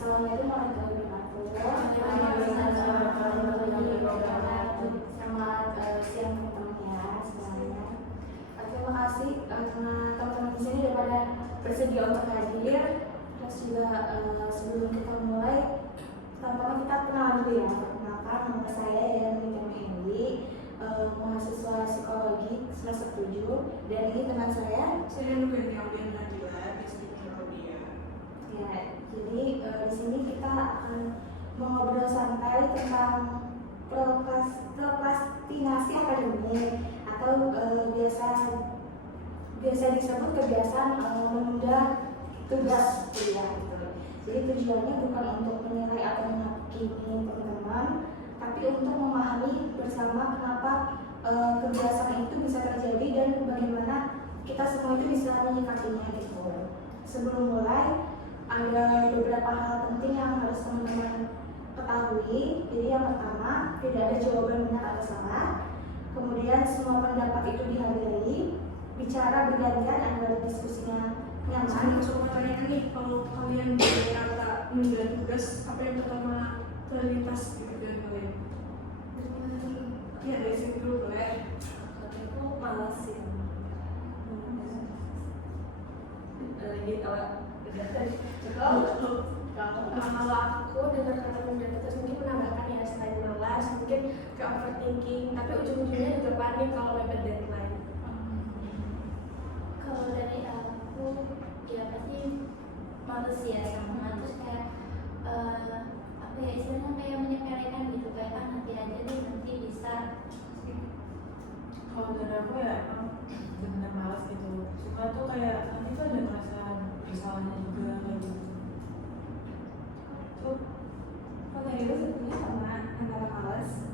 Assalamualaikum warahmatullahi wabarakatuh. Selamat siang teman-teman ya semuanya. Terima kasih karena teman-teman di sini daripada bersedia untuk hadir. Terus juga sebelum kita mulai, pertama kita kenalan dulu ya. Perkenalkan, nama saya Nita Mendi, mahasiswa psikologi semester 7. Dan ini teman saya Nurani Audian Nadila, Bisnis Media. Ya, jadi di sini kita akan mengobrol santai tentang prokrastinasi akademik atau biasa disebut kebiasaan menunda tugas kuliah gitu. Jadi tujuannya bukan untuk menilai atau menghakimi teman-teman, tapi untuk memahami bersama kenapa kebiasaan itu bisa terjadi dan bagaimana kita semua itu bisa menyikapinya gitu. Sebelum mulai, ada beberapa hal penting yang harus teman-teman ketahui. Jadi yang pertama, tidak ada jawaban benar atau salah. Kemudian semua pendapat itu dihargai. Bicara bergantian agar diskusinya nyaman. Coba tanya nih, kalau kalian berkata menunda tugas, apa yang pertama terlintas di pikiran kalian? Iya, dari sini dulu boleh. Aku malas sih. Lagi Kalau aku dengar kata menunda terus mungkin menambahkan ya, selain malas mungkin ke overthinking, tapi ujung-ujungnya juga panik kalau mepet deadline. Kalau dari aku ya pasti males ya, sama terus kayak apa ya istilahnya kayak menyepelekan gitu, kayak nanti aja deh, nanti bisa. Kalau dari aku ya emang benar malas gitu. Suka tuh kayak nanti tuh ada merasa bersalahnya juga kayak gitu. Tuh, kalau dari aku sebetulnya sama antara malas,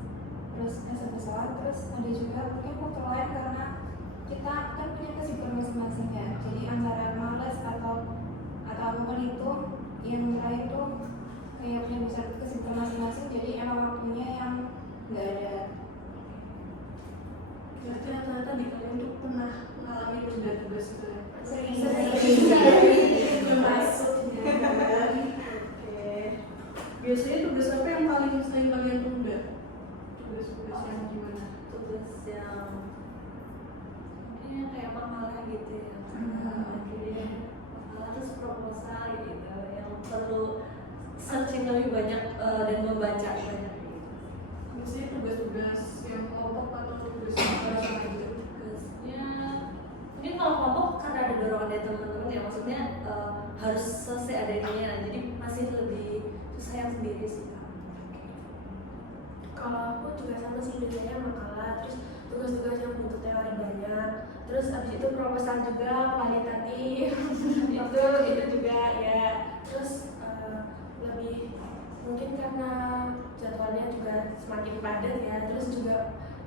terus rasa bersalah, terus ada juga mungkin faktor lain karena kita kan punya kesibukan masing-masing ya. Jadi antara malas atau apapun itu yang terakhir tuh kayak punya bisa kesibukan masing-masing. Jadi emang waktunya yang nggak ada. Berarti rata-rata di kalian tuh pernah mengalami menunda tugas gitu ya? Sering. Maksudnya kan? Oke. Biasanya tugas apa yang paling sering kalian tunda? Tugas-tugas yang gimana? Tugas yang mungkin kayak makalah gitu ya, akhirnya makalah terus proposal gitu yang perlu searching lebih banyak dan membaca banyak gitu. Biasanya tugas-tugas yang kelompok atau tugas yang gitu? Tugasnya mungkin kalau kelompok karena ada dorongan dari teman-teman ya, maksudnya harus selesai adanya, jadi masih lebih susah yang sendiri sih. Kalau aku juga sama sih, biasanya makalah, terus tugas-tugas yang butuh teori banyak, terus abis itu proposal juga kualitatif itu juga ya. Terus lebih mungkin karena jadwalnya juga semakin padat ya, terus juga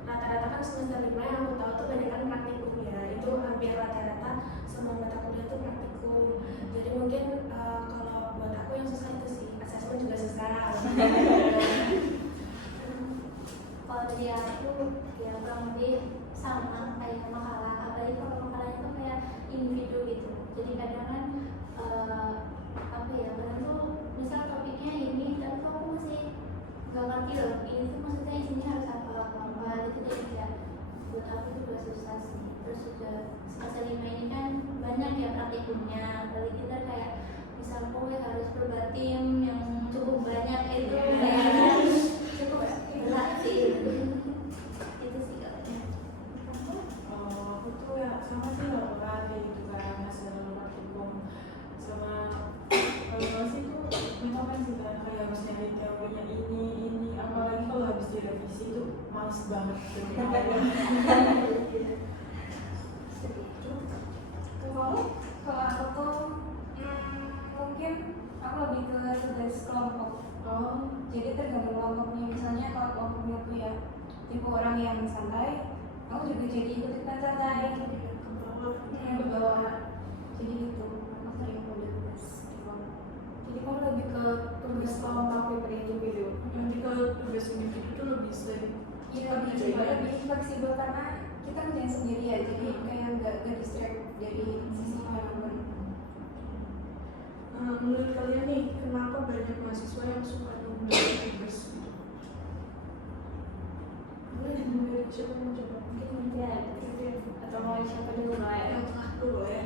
rata-rata kan semester 5 yang aku tahu tuh banyak kan praktikum ya, itu hampir rata-rata semua mata kuliah tuh praktikum. Jadi mungkin kalau buat aku yang susah itu sih, asesmen juga susah. Kalau dari aku ya kurang lebih sama kayak makalah, apalagi kalau makalahnya tuh kayak individu gitu. Jadi kadang kan apa ya, kadang tuh misal topiknya ini, tapi kok aku masih gak ngerti loh ini tuh maksudnya isinya harus apa itu, jadi ya buat aku juga susah sih. Terus juga semester 5 ini kan banyak ya praktikumnya, apalagi kita kayak misal gue harus berbatim yang cukup banyak itu kayak cukup berat sih. Itu sih katanya. Aku tuh ya sama sih laporan kayak gitu kan, hasil praktikum sama evaluasi tuh mentok kan sih kan, kayak harus nyari teorinya ini apalagi kalau habis direvisi tuh males banget gitu. Kalau aku tuh mungkin aku lebih ke tugas kelompok. Jadi tergantung kelompoknya. Misalnya kalau kelompoknya tuh ya tipe orang yang santai, aku juga jadi ikut-ikutan santai. Ke bawah. Jadi gitu. Aku sering udah tugas di kelompok. Jadi kamu lebih ke tugas kelompok daripada individu. Nanti kalau tugas individu tuh lebih sering. Iya, lebih fleksibel karena kita kerjain sendiri ya. Jadi kayak nggak distract dari sisi orang lain. Menurut kalian nih, kenapa banyak mahasiswa yang suka nunda tugas gitu. Boleh dari siapa yang mau coba? Mungkin ya, atau mau siapa dulu mulai? Yang tengah dulu ya.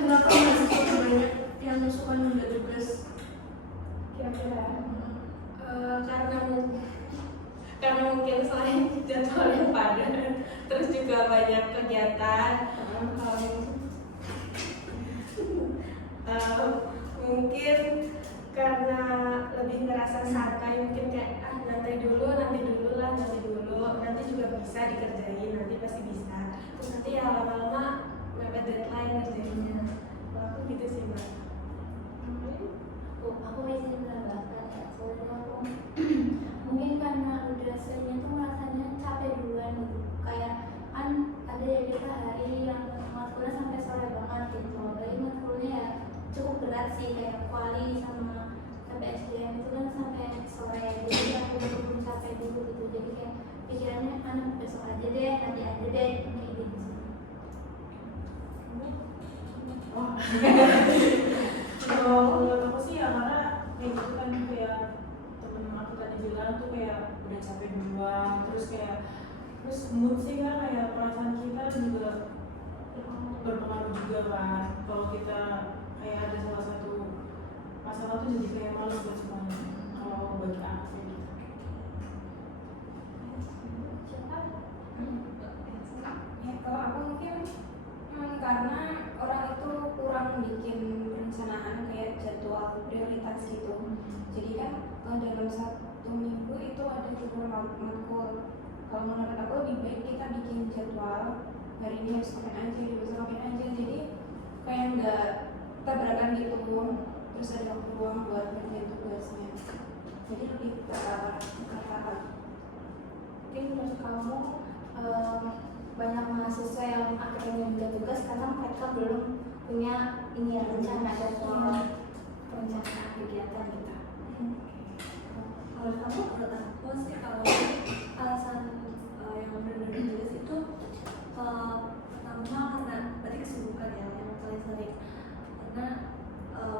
Kenapa? Kenapa mahasiswa banyak yang suka nunda tugas? Kira-kira karena mungkin selain jadwal yang padat, terus juga banyak kegiatan. Mungkin karena lebih ngerasa santai, mungkin kayak nanti dulu nanti juga bisa dikerjain, nanti pasti bisa. Terus nanti ya lama-lama mepet deadline ngerjainnya. Kalau aku gitu sih mbak. Aku masih menambahkan ya, soalnya aku mungkin karena udah seringnya tuh merasanya capek duluan gitu, kayak kan ada ya kita hari yang matkulnya sampai sore banget gitu, apalagi matkulnya ya cukup berat sih, kayak kuali sama sampai SDM itu kan sampai sore, jadi aku belum capek dulu gitu, jadi kayak pikirannya anak besok aja deh, nanti aja deh, kayak gitu sih. Kalau menurut aku sih ya karena kayak gitu kan, kayak temen aku tadi bilang tuh kayak udah capek duluan, terus mood sih kan, kayak perasaan kita juga berpengaruh juga kan. Kalau kita kayak ada salah satu masalah tuh jadi kayak malu buat semuanya. Kalau bagi aku kayak gitu. Ya, kalau aku mungkin karena orang itu kurang bikin perencanaan kayak jadwal prioritas gitu. Jadi kan dalam satu minggu itu ada 30 matkul. Kalau menurut aku lebih baik kita bikin jadwal, hari ini harus ngapain aja, besok ngapain aja. Jadi kayak nggak tabrakan gitu, terus ada waktu luang buat ngerjain tugasnya. Jadi lebih tertata. Mungkin menurut kamu banyak mahasiswa yang akhirnya nunda tugas karena mereka belum punya ini ya, rencana jadwal perencanaan kegiatan gitu. Menurut aku sih kalau alasan yang benar-benar tugas itu pertama karena berarti kesibukan ya yang kalian sering, karena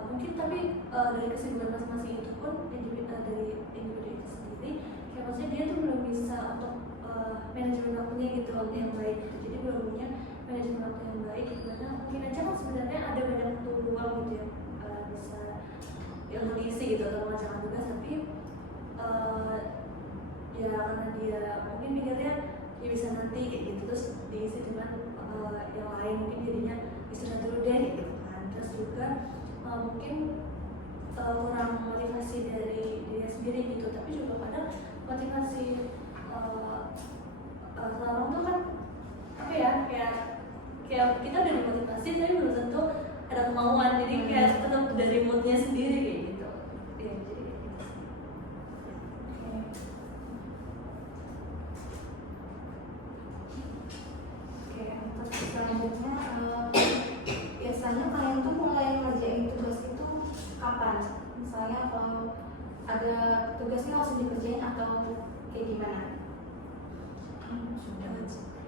mungkin tapi dari kesibukan masing-masing itu pun dari individu itu sendiri, kayak maksudnya dia tuh belum bisa untuk manajemen waktunya gitu yang baik gitu. Jadi belum punya manajemen waktu yang baik, dimana mungkin aja kan sebenarnya ada banyak waktu luang gitu ya, bisa yang diisi gitu atau mengerjakan tugas, tapi ya karena dia mungkin mikirnya ya bisa nanti kayak gitu, terus diisi dengan yang lain, mungkin jadinya istirahat dulu deh gitu kan. Terus juga mungkin kurang motivasi dari diri sendiri gitu, tapi juga kadang motivasi seorang tuh kan apa ya, kayak kita udah dimotivasi tapi belum tentu ada kemauan, jadi kayak tetap dari moodnya sendiri kayak gitu ya, jadi kayak gitu. Oke, untuk selanjutnya biasanya kalian tuh mulai ngerjain tugas itu kapan? Misalnya kalau ada tugasnya langsung dikerjain atau kayak gimana?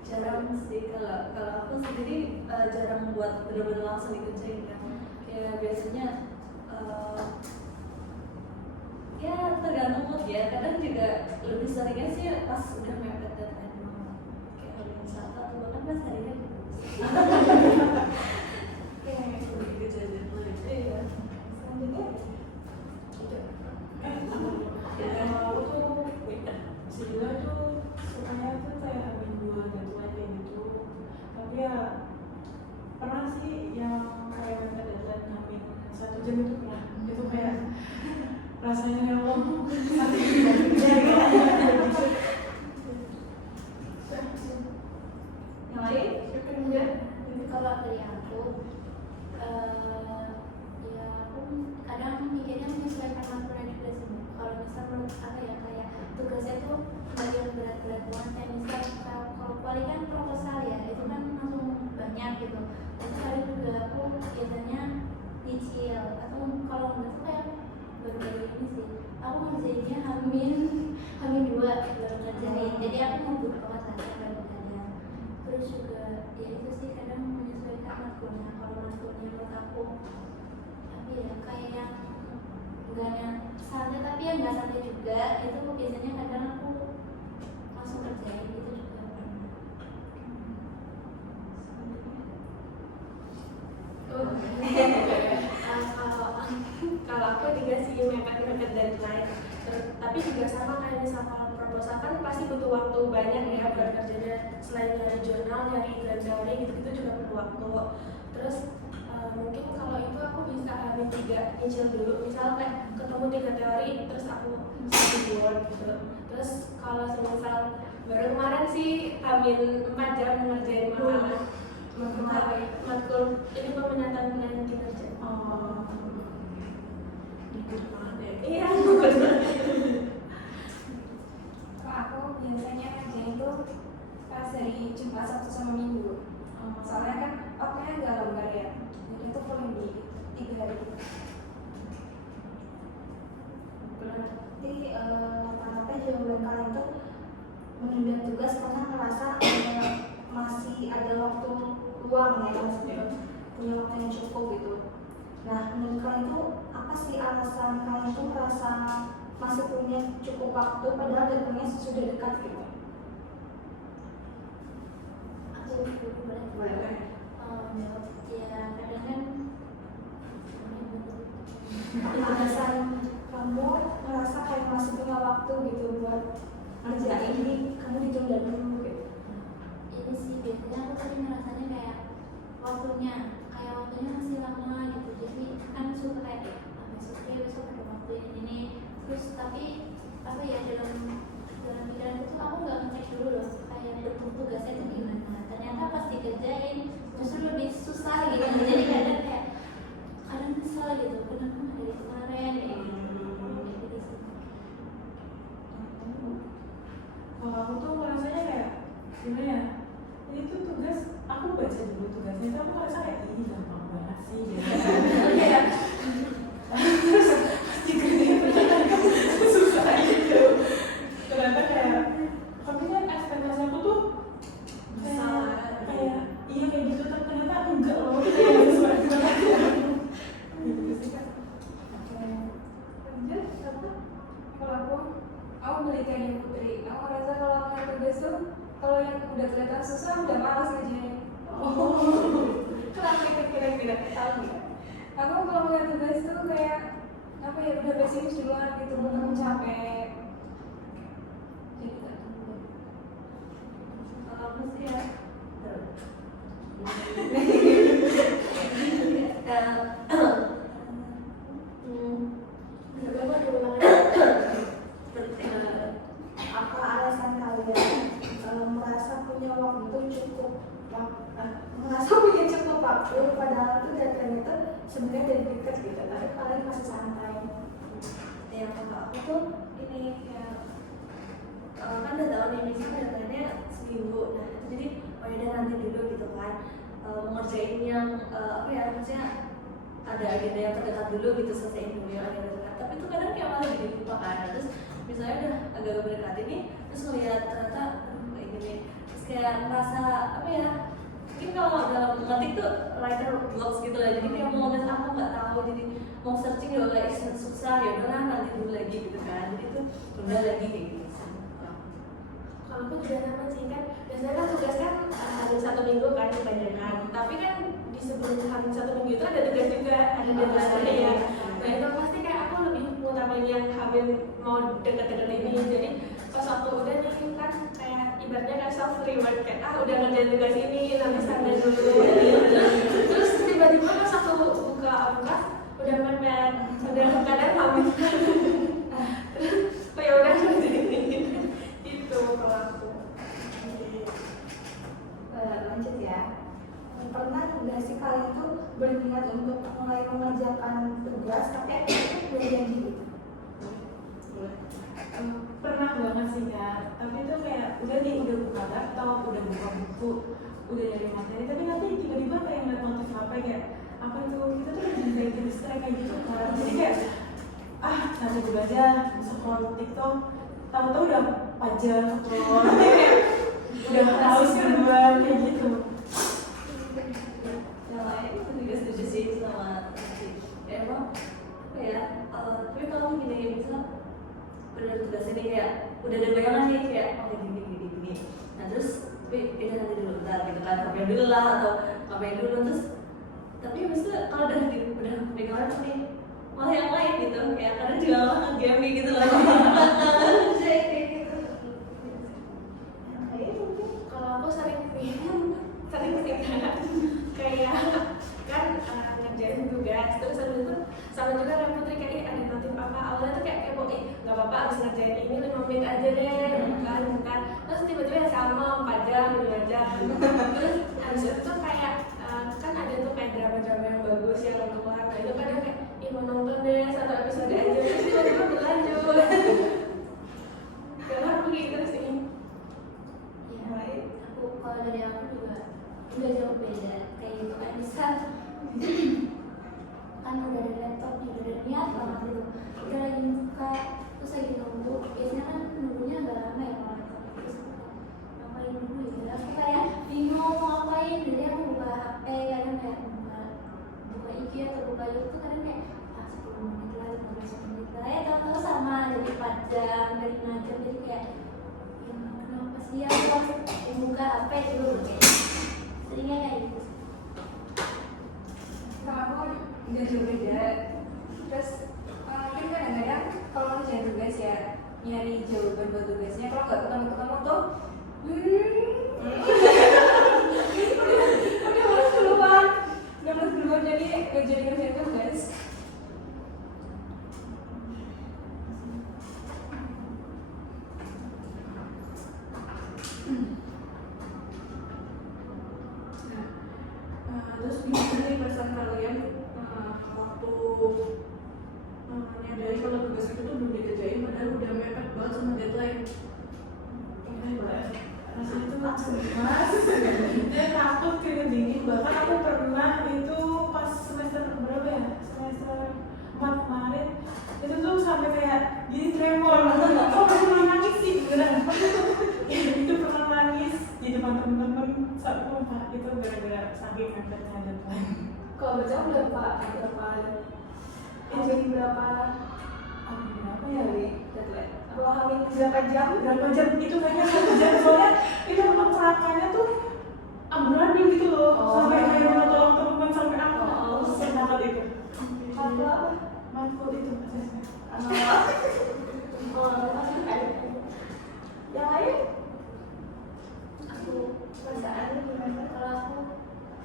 Jarang sih, kalau aku sendiri jarang buat bener-bener langsung dikerjain kan. Kayak biasanya ya tergantung mood ya, kadang juga lebih seringnya sih pas udah mepet deadline banget, kayak hari Sabtu atau bahkan pas hari ini kayak lebih kerja deadline. Iya. Selanjutnya Kalau aku tuh sebenarnya tuh sukanya tuh kayak H-2 deadline kayak gitu. Tapi ya pernah sih yang kayak mepet deadline hampir 1 jam itu pernah. Itu kayak rasanya ya Allah. yang lain? Kalau dari aku ya aku kadang mikirnya menyesuaikan aturan juga sih. Kalau misal menurut aku ya kayak tugasnya tuh bagian berat-berat banget, kayak misal kalau kuali kan proposal ya, itu kan langsung banyak gitu. Terus kali juga aku biasanya nyicil, atau kalau enggak tuh kayak baru-baru ini sih aku ngerjainnya hamin 2 baru ngerjain, jadi aku ngebut banget aja kadang-kadang. Terus juga ya itu sih kadang menyesuaikan matkulnya. Kalau matkulnya menurut aku tapi ya kayak yang yang nggak santai juga itu biasanya kadang aku langsung kerjain itu juga pernah. Kalau aku juga sih mepet-mepet deadline, tapi juga sama kayak misalkan proposal kan pasti butuh waktu banyak ya buat kerjanya, selain nyari jurnal, nyari grand teori gitu-gitu juga perlu waktu. Terus mungkin kalau itu aku bisa Hamin 3 nyicil dulu, misal kayak ketemu 3 teori terus aku buat gitu. Terus kalau semisal baru kemarin sih Hamin 4 jam ngerjain matkul ini peminatan penilaian kinerja. Ikut banget ya. Iya. Kalau aku biasanya ngerjain tuh pas hari Jumat, Sabtu sama Minggu. Soalnya kan waktunya agak longgar ya, jadi itu paling di 3 hari. Berarti rata-rata jawaban kalian tuh menunda tugas karena ngerasa masih ada waktu luang ya, maksudnya punya waktu yang cukup gitu. Nah, menurut kalian tuh apa sih alasan kalian tuh merasa masih punya cukup waktu padahal deadline-nya sudah dekat gitu? Aku dulu boleh jawab ya kadang kan Alasan kamu merasa kayak masih punya waktu gitu buat ngerjain ini, kamu ditunda dulu gitu. ini sih biasanya aku tadi ngerasanya kayak waktunya masih lama gitu, jadi kan suka kayak besok ada waktu ini terus, tapi apa ya dalam pikiran itu aku nggak ngecek dulu loh kayak bentuk tugasnya itu gimana, ternyata pas dikerjain justru lebih susah gitu. Jadi kadang kesel gitu, kenapa nggak dari kemarin kayak gitu sih. Kalau aku tuh merasanya kayak gimana ya, ini tuh tugas aku baca dulu tugasnya itu aku merasa kayak ini gampang banget sih gitu. Kayak terus dikerjain ternyata susah gitu. Ternyata kayak tapi kan ekspektasi aku tuh kayak iya kayak gitu, tapi ternyata enggak loh. Kayak sesuai banget gitu sih kan. Lanjut, apa? Kalau aku beli kayak Putri. Aku merasa kalau ngerjain tugas tuh, kalau yang udah kelihatan susah udah malas ngerjain. Kenapa kira-kira tidak tahu ya? Aku kalau ngeliat tugas tuh kayak apa ya, udah pesimis duluan gitu, aku capek. Jadi gak tunggu. Kalau aku sih ya Apa alasan kalian merasa punya waktu cukup merasa punya cukup waktu padahal itu deadline itu sebenarnya dari dekat gitu, tapi kalian masih santai? ya kalau aku tuh ini ya kan udah tahu nih misalnya deadline-nya seminggu, nah itu jadi udah nanti dulu gitu kan mengerjain yang apa ya, maksudnya ada agenda yang terdekat dulu gitu, selesaiin dulu yang agenda terdekat, tapi itu kadang kayak malah jadi lupa kan. Terus misalnya udah agak berdekat ini terus ngeliat ternyata kayak gini, terus kayak merasa apa ya, mungkin kalau dalam ngetik tuh writer blocks gitu lah, jadi kayak mau nulis aku nggak tahu, jadi mau searching juga kayak susah, ya udahlah nanti dulu lagi gitu kan, jadi itu udah lagi kayak gitu. Kalau aku juga sama sih kan, biasanya kan tugas kan hari 1 minggu kan kebanyakan, tapi kan di sebelum hari 1 minggu itu ada tugas juga, ada deadline ya. Nah itu pasti kayak aku lebih ngutamain yang hamil mau deket-deket ini, jadi pas waktu udah nih kan kayak ibaratnya kan self reward kayak udah ngerjain tugas ini, nanti standar dulu. Terus tiba-tiba pas aku buka aplikasi udah mepet, udah kadang hamil. Terus ya udah ngerjain ini. Itu kalau aku. Lanjut ya. Pernah nggak sih kalian tuh berniat untuk mulai mengerjakan tugas tapi itu udah jadi gitu? Pernah banget sih Kak, tapi itu kayak udah nih, udah buka laptop, udah buka buku, udah dari materi, tapi nanti tiba-tiba kayak ngeliat notif HP kayak apa itu, kita tuh udah jadi distract kayak gitu kan. Jadi kayak nanti dulu aja scroll TikTok, tahu-tahu udah 4 jam scroll, kayak udah haus duluan kayak gitu. Yang lain itu juga setuju sih sama tadi. Ya emang apa ya, tapi kalau gini misal bener tugas ini kayak udah ada bayangan nih kayak oke gini. Nah terus tapi udah nanti dulu bentar gitu kan, ngapain dulu lah atau ngapain dulu terus tapi habis itu kalau udah pegangan nih malah yang lain gitu kayak kadang juga malah nge-game gitu loh. Kayak gitu. Kalau aku sering kayak kan ngerjain tugas terus habis itu sama juga kan Putri kayak ada notif apa awalnya tuh kayak kepo nggak apa-apa abis ngerjain ini 5 menit aja deh bukan bentar terus tiba-tiba sama 4 jam 5 jam terus habis itu tuh kayak kan ada tuh kayak drama-drama yang bagus yang keluar nah itu kadang kayak mau nonton deh 1 episode aja terus tiba-tiba berlanjut karena aku kayak gitu sih. Ya, aku kalau dari aku juga udah jauh beda kayak gitu kan bisa kan udah ada laptop udah ada niat banget gitu udah lagi buka terus lagi nunggu biasanya kan nunggunya agak lama ya kalau laptop terus ngapain dulu ya aku kayak bingung mau ngapain jadi aku buka HP kadang kayak buka IG atau buka YouTube kadang kayak 10 menit lah 15 menit lah ya tahu-tahu sama jadi 4 jam dari 5 jam jadi kayak ya kenapa sih ya aku harus buka HP dulu kayak seringnya kayak gitu. Kalau aku udah jauh beda. Terus mungkin kadang-kadang kalau ngerjain tugas ya nyari jawaban buat tugasnya. Kalau nggak ketemu tuh udah harus keluar jadi ngerjain tugas. Terus gimana nih perasaan kalian waktu nyadari kalau tugas itu tuh belum dikerjain padahal udah mepet banget sama deadline. Rasanya tuh cemas, dia takut keringet dingin. Bahkan aku pernah itu pas semester berapa ya? Semester 4 kemarin itu tuh sampai kayak jadi tremor. Kok pernah nangis sih? Beneran. Itu pernah nangis di depan temen-temen saat lupa itu gara-gara saking mepetnya deadline. Kalau baca berapa Hamin berapa Ya, Wi? deadline? Kalau Hamin berapa jam? Berapa jam itu kayaknya 1 jam soalnya itu memang celakanya tuh running gitu loh sampai kayak minta tolong teman sampai aku semangat itu. Matkul apa? Matkul itu asesmen. Yang lain? Aku perasaannya gimana? Kalau aku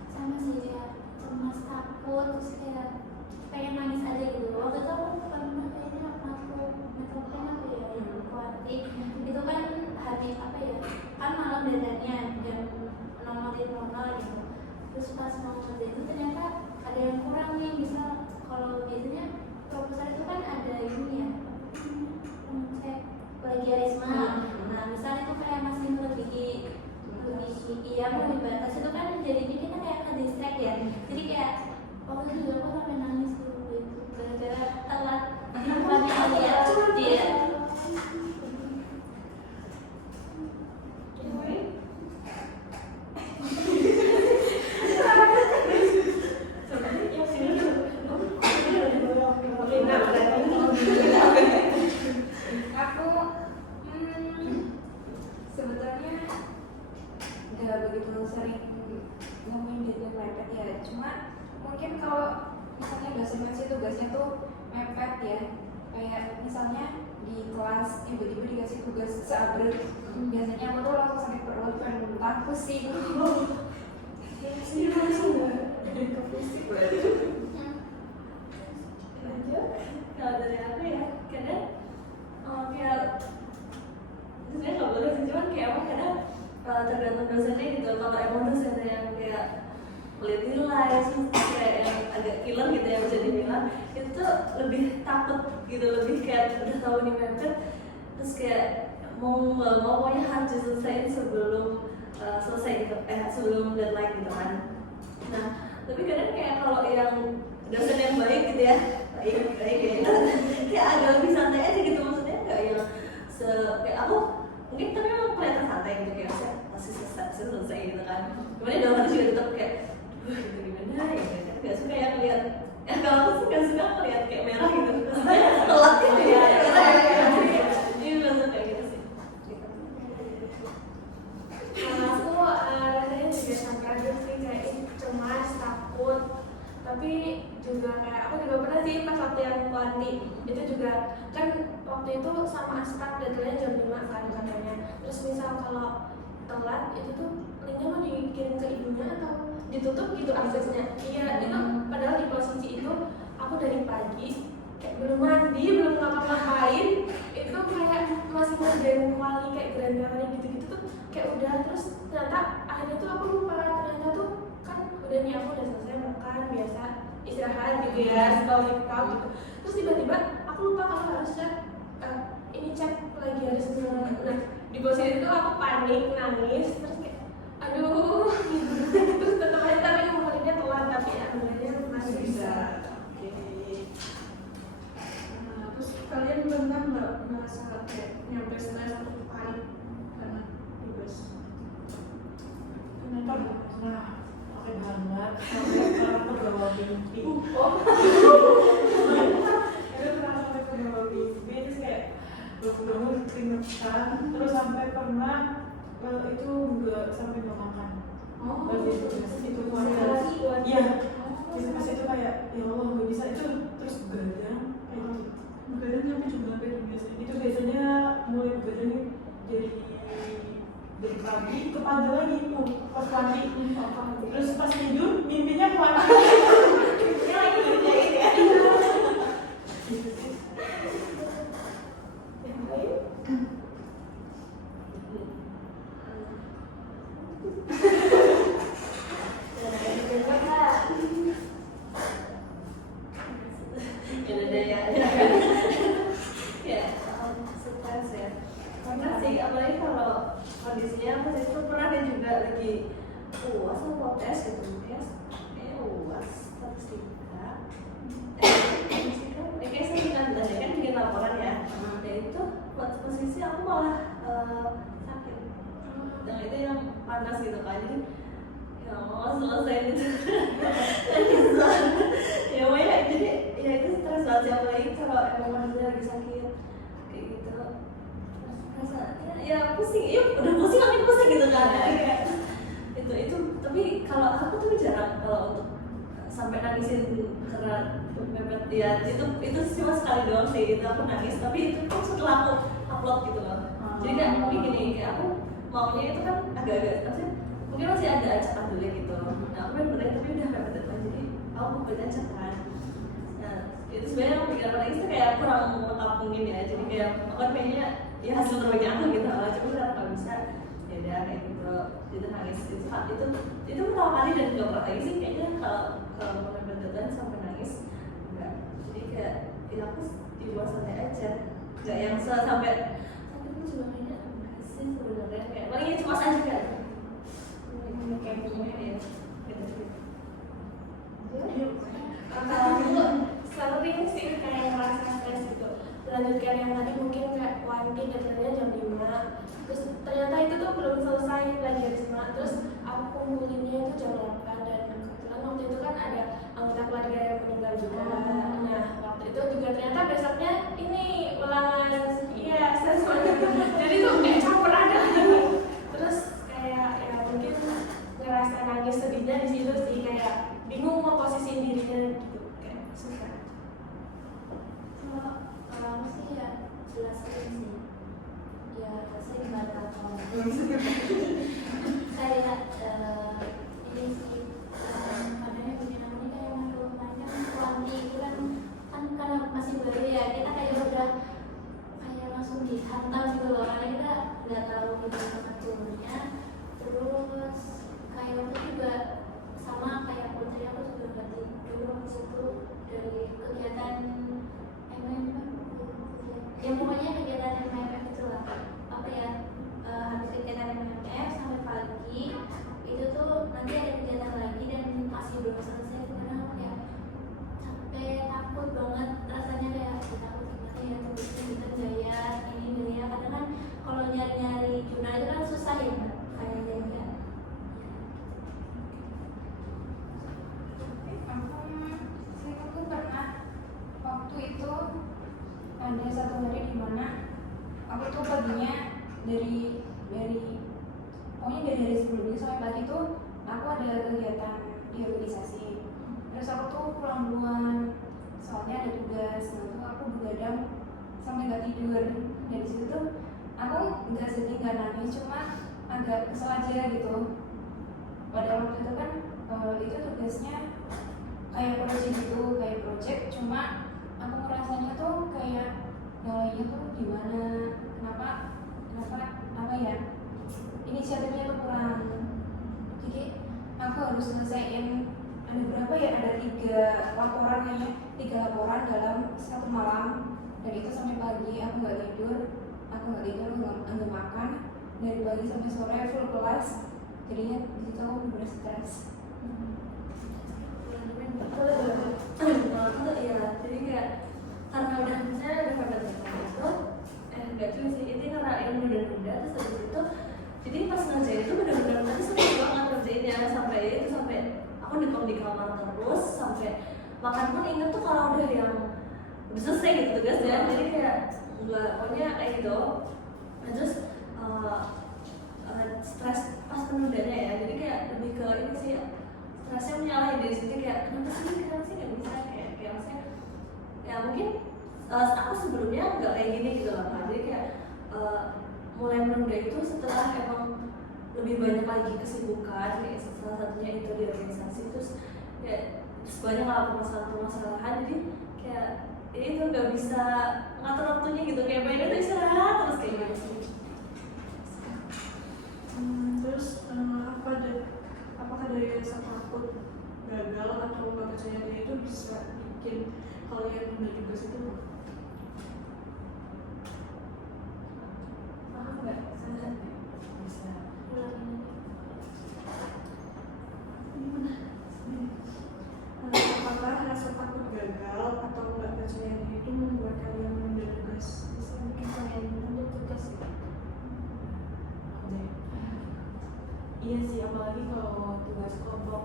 sama sih kayak cemas takut terus kayak pengen nangis aja gitu. Waktu itu aku pernah kayaknya aku metroplen apa ya yang kuatik itu kan hari apa ya kan malam bedanya jam 00.00 gitu. Terus pas mau kerja itu ternyata ada yang kurang nih bisa kalau biasanya proposal itu kan ada ini ya cek plagiarisme. Nah misalnya itu kayak masih melebihi iya mau dibatas itu kan jadinya kita kayak ke distract ya jadi kayak waktu itu juga aku sampai nangis dulu gitu gara-gara telat di depannya lihat dia Aku sebetulnya nggak begitu sering ngomongin deadline mepet ya, cuma mungkin kalau misalnya dosen ngasih tugasnya tuh mepet ya, kayak misalnya di kelas tiba-tiba dikasih tugas seabrek, biasanya aku tuh langsung sakit perut, pengen muntah, pusing. Kalau dari aku ya kadang kayak sebenarnya nggak boleh sih cuman kayak emang kadang tergantung dosennya gitu. Kalau emang dosennya yang kayak lihat nilai terus kayak yang agak killer gitu ya bisa dibilang itu tuh lebih takut gitu, lebih kayak udah tahu nih mepet terus kayak mau nggak mau pokoknya harus diselesaikan sebelum selesai gitu sebelum deadline gitu kan. Nah tapi kadang kayak kalau yang dosen yang baik gitu ya baik gitu kayak agak lebih santai aja gitu, maksudnya nggak yang kayak aku mungkin tapi emang kelihatan santai gitu kayak saya masih selesai gitu kan, kemudian dalam hati juga tetap kayak gitu gimana ya nggak suka ya lihat kalau aku sih nggak suka ngeliat kayak merah gitu maksudnya telat gitu ya sih pas waktu yang Wandi itu juga kan waktu itu sama Askar deadline jam 5 kan katanya. Terus misal kalau telat itu tuh linknya mau dikirim ke ibunya atau ditutup gitu aksesnya. Iya itu padahal di posisi itu aku dari pagi kayak belum mandi belum ngapa-ngapain itu kayak masih ngerjain kuali kayak grand gitu-gitu tuh kayak udah. Terus ternyata akhirnya tuh aku lupa ternyata tuh kan udah nih aku udah selesai makan biasa istirahat gitu ya scroll TikTok gitu. Terus tiba-tiba aku lupa kalau harus chat ini chat lagi ada sesuatu. Nah di posisi itu aku panik nangis terus kayak aduh terus tetap aja tapi kemarinnya telat tapi alhamdulillah masih bisa. Terus kalian pernah nggak merasa kayak nyampe stres atau panik karena tugas? Nah, oke banget. Sampai aku bawa mimpi. Itu pernah sampai ke bawa mimpi terus kayak bangun keringetan terus sampai pernah itu nggak sampai nggak makan. Itu kayak iya. Pas itu kayak ya Allah nggak bisa itu terus begadang kayak gitu. Begadang sampai jam berapa itu biasanya? Itu biasanya mulai begadang dari pagi ke pagi lagi pas mandi terus pas tidur mimpinya kemana mimpinya lagi ngerjain ya gitu sih. Yang lain stres ya. Pernah sih, apalagi kalau kondisinya pas itu pernah ada juga lagi UAS atau tes gitu, UAS statistika, kayak saya kan bikin laporan ya. Dan itu posisi aku malah sakit, yang itu yang panas gitu kan, jadi ya mau selesai itu. Ya pokoknya jadi ya itu stres banget sih, apalagi kalau emang kondisinya lagi sakit kayak gitu. Rasanya ya pusing, ya udah pusing makin pusing gitu kan ya, kayak itu tapi kalau aku tuh jarang kalau untuk sampai nangisin karena mepet ya itu cuma sekali doang sih itu aku nangis, tapi itu kan setelah aku upload gitu loh. Jadi kayak tapi gini kayak aku maunya itu kan agak-agak maksudnya mungkin masih ada acakan dulu gitu. Nah aku bener tapi udah mepet deadline jadi aku buat acakan. Nah itu sebenarnya aku pikir nangis itu kayak kurang lengkap mungkin ya, jadi kayak aku kan pengennya ya hasil terbaik aku gitu, cuma karena nggak bisa ya udah kayak gitu jadi nangis. Itu pertama kali dan nggak pernah lagi sih kayaknya kalau mau deadline sampai nangis enggak. Jadi kayak ya aku di luar santai aja, nggak yang sampai sakit pun juga kayaknya enggak sih sebenarnya, kayak paling cuma aja kan kayak pokoknya ya gitu. Kalau aku sering sih kayak merasa stres gitu. Lanjutkan yang tadi mungkin kayak Wandi deadline-nya jam 5 terus ternyata itu tuh belum selesai plagiarisme, terus aku kumpulinnya itu jam 8 dan kebetulan waktu itu kan ada anggota keluarga yang meninggal juga. Nah waktu itu juga ternyata besoknya ini ulangan iya sesuatu jadi tuh kayak campur ada terus kayak ya mungkin ngerasa nangis sedihnya di situ sih, kayak bingung mau posisi dirinya gitu, kayak susah. Kalau aku sih ya jelas sih ya saya nggak tahu kayak ini sih kadangnya begini namanya kayak menurut panjang Wanti itu kan karena masih baru ya kita kayak udah kayak langsung dihantam gitu loh karena kita nggak tahu gimana keturunnya. Terus kayak waktu juga sama kayak putri aku juga nggak tidur waktu itu dari kegiatan ya pokoknya kegiatan MMF itu lah apa ya habis kegiatan MMF sampai pagi itu tuh nanti ada kegiatan lagi dan masih belum selesai karena aku ya capek takut banget rasanya kayak takut gimana ya tulisnya gitu gaya ini gaya karena kan kalau nyari jurnal itu kan susah ya Mbak kayak gaya Aku pernah waktu itu ada satu hari di mana aku tuh paginya dari pokoknya dari hari sebelumnya sampai pagi tuh aku ada kegiatan di organisasi. Terus aku tuh pulang duluan soalnya ada tugas. Nah itu aku begadang sampai nggak tidur. Dari situ tuh aku nggak sedih nggak nangis, cuma agak kesel aja gitu. Padahal waktu itu kan itu tugasnya kayak project gitu, kayak project, cuma aku ngerasanya tuh kayak itu tuh gimana, kenapa apa ya, inisiatifnya tuh kurang. Jadi aku harus selesaiin ada berapa ya, ada 3 laporan kayaknya, 3 laporan dalam 1 malam, dan itu sampai pagi aku nggak tidur, nggak makan dari pagi sampai sore full kelas. Jadinya di situ aku bener stres. Kalau iya, jadi kayak karena udah misalnya udah pada tengah itu, nggak cuma sih itu karena yang nunda terus habis itu, jadi pas ngerjain itu benar-benar tadi seru banget ngerjainnya sampai aku di kamar terus sampai makan pun inget tuh kalau udah yang udah selesai gitu tugasnya, jadi kayak nggak pokoknya kayak gitu. Nah, terus stres pas penundanya ya, jadi kayak lebih ke ini sih, stresnya menyalahin diri sendiri kayak kenapa sih nggak bisa, kayak maksudnya ya mungkin aku sebelumnya nggak kayak gini gitu loh Kak. Jadi kayak mulai menunda itu setelah emang lebih banyak lagi kesibukan, kayak salah satunya itu di organisasi, terus banyak lah permasalahan, jadi kayak itu nggak bisa ngatur waktunya gitu, kayak pengen tuh istirahat terus kayak gitu sih. Terus apakah dari rasa takut gagal atau nggak percaya diri itu bisa bikin kalian menunda tugas itu? Paham nggak? Bisa. Apakah rasa takut gagal atau nggak percaya diri itu membuat kalian menunda tugas? Bisa bikin kalian menunda tugas ya? Iya sih, apalagi kalau tugas kelompok.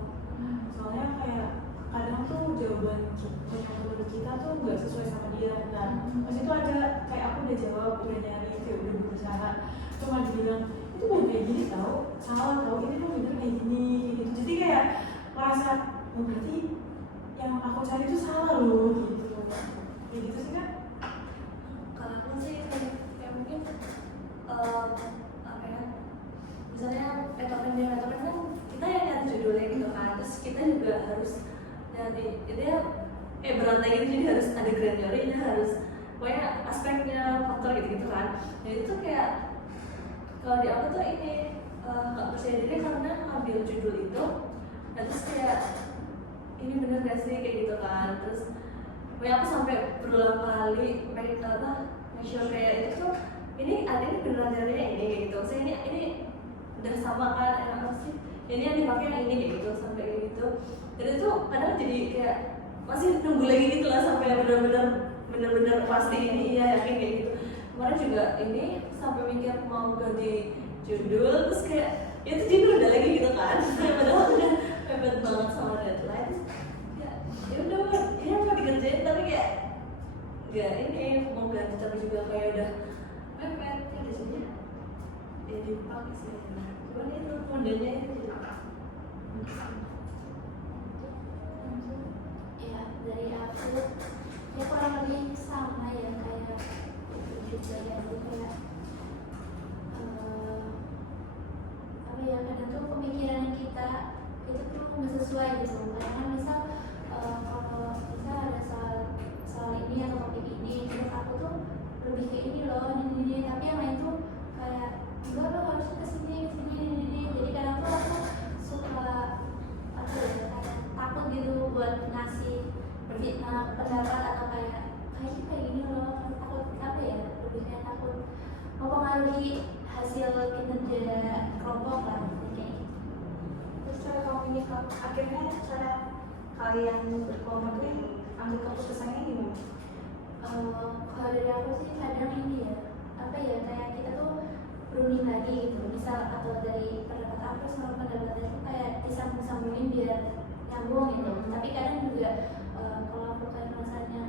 Soalnya kayak kadang tuh jawaban menurut kita tuh nggak sesuai sama dia. Nah, pas itu ada kayak aku udah jawab, udah nyari, kayak udah berusaha, cuma dibilang itu bukan kayak gini tau, salah tau, ini tuh bener kayak gini gitu. Jadi kayak merasa oh berarti yang aku cari itu salah loh gitu. Kayak gitu sih kan? Kalau aku sih kayak mungkin apa ya, misalnya retokan kan kita yang nyari judulnya gitu kan, terus kita juga harus nyari itu ya kayak berantai gitu, jadi harus ada grand teorinya, harus pokoknya aspeknya faktor gitu kan. Jadi itu kayak kalau di aku tuh ini nggak percaya diri karena ngambil judul itu, dan terus kayak ini bener gak sih kayak gitu kan. Terus pokoknya aku sampai berulang kali make sure kayak itu tuh ini ada ini beneran teorinya ini kayak gitu. Maksudnya ini udah sama kan, apa sih ini yang dipakai yang ini kayak gitu, sampai kayak gitu. Dan itu kadang jadi kayak masih nunggu lagi gitu lah sampai bener-bener pasti ini ya yakin kayak gitu. Kemarin juga ini sampai mikir mau ganti judul, terus kayak ya itu judul udah lagi gitu kan. Padahal udah mepet banget sama deadline. Ya udah ini mau dikerjain tapi kayak nggak ini mau ganti, tapi juga kayak udah mepet ya di sini ya dipakai sih. Cuman itu modelnya itu Ya dari aku ya kurang lebih sama ya, kayak juga ya itu kayak apa ya, kadang tuh pemikiran kita itu tuh nggak sesuai gitu. Karena misal kalau misal ada soal ini atau topik ini, terus aku tuh lebih ke ini loh, ini, tapi yang lain tuh kayak enggak, lo harusnya kesini ini. Jadi kadang tuh aku suka apa ya, kayak takut gitu buat ngasih pendapat atau kayak gini loh, takut apa ya, lebih kayak takut mempengaruhi hasil kinerja kelompok lah kayak gitu. Terus cara kamu ini akhirnya cara kalian berkelompok ini ambil keputusannya gimana? Kalau dari aku sih kadang ini ya, apa ya, kayak kita tuh berunding lagi gitu, misal atau dari pendapat aku sama pendapat itu kayak disambung-sambungin biar nyambung gitu. Tapi kadang juga kalau aku kayak rasanya